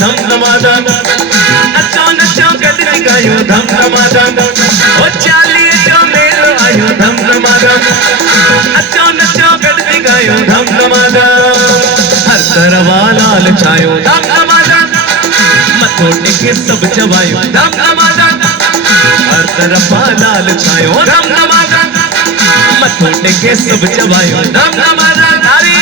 धम धमाधम, नचो नचो गदरी गायो धम धमाधम, ओ चालिए जो मेलो आयो धम धमाधम, नचो नचो गदरी गायो धम धमाधम, हर तरफ लाल छायो धम धमाधम, मथो टेके सब चबायो धम धमाधम, हर तरफ लाल छायो धम धमाधम, मथो टेके सब चबायो धम धमाधम। धारी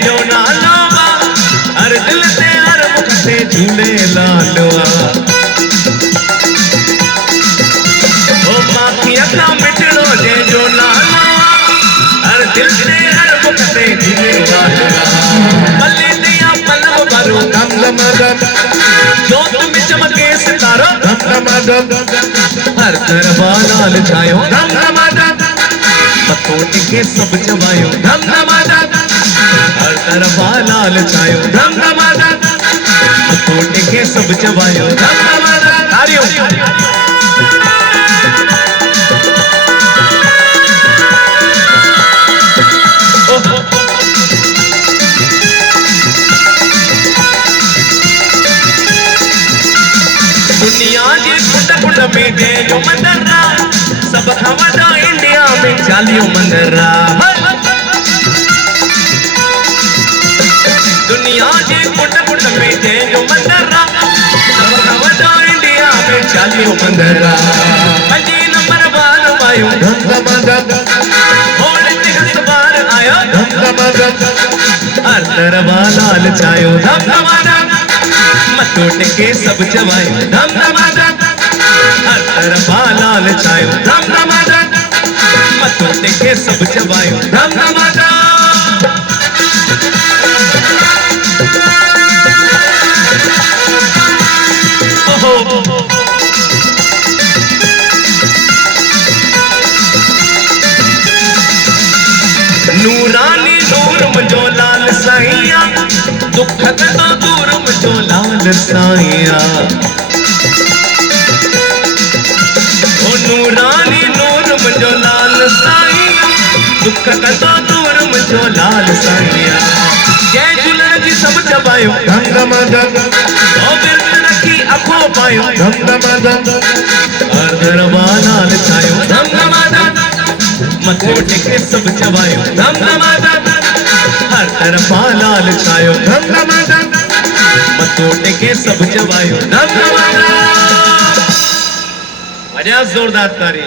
जो नालो हर दिल से हर मुख से झूले लालवा, ओ माँ की अखा मिटड़ो जो नालो हर दिल से हर मुख से झूले लालवा, पल्ले दिया पलव भरो धम धमाधम, जोत में चमके सितारो धम धमाधम, हर तरफ लाल छायो धम धमाधम, मथो टेके सब चबायो धम धमाधम, हर तरफ लाल छायो धम धमाधम, मथो टेके सब चबायो धम धमाधम। तालियों दुनिया के कुंड कुंड में जो मंदरा, सब खवदा इंडिया में चालियों मंदरा, दुनिया के कुंड कुंड में जो मंदरा, सब खवदा इंडिया में चालियों मंदरा, पंजी नंबर बार आयो धम धमाधम, होली तिहस बार आयो धम धमाधम, हर तरफ लाल छायो धम धमाधम, मथो टेके सब चबायो धम धमाधम, हर तरफ लाल छायो धम धमाधम, मथो टेके सब चबायो धम धमाधम। नूरानी नूर मुझो लाल साईया, दुख कदो दूर मुझो लाल साईया, ओ नूरानी नूर मुझो लाल साईया, दुख कदो दूर मुझो लाल साईया, जय झूलण जी सब चबायो धम धमाधम, ओ बिरत रखी अखो पायो धम धमाधम, हर तरफ लाल छायो धम धमाधम, मथो टेके सब चबायो धम धमाधम, हर तरफ लाल छायो धम धमाधम, मथो टेके सब चबायो धम धमाधम। जोरदार ताली।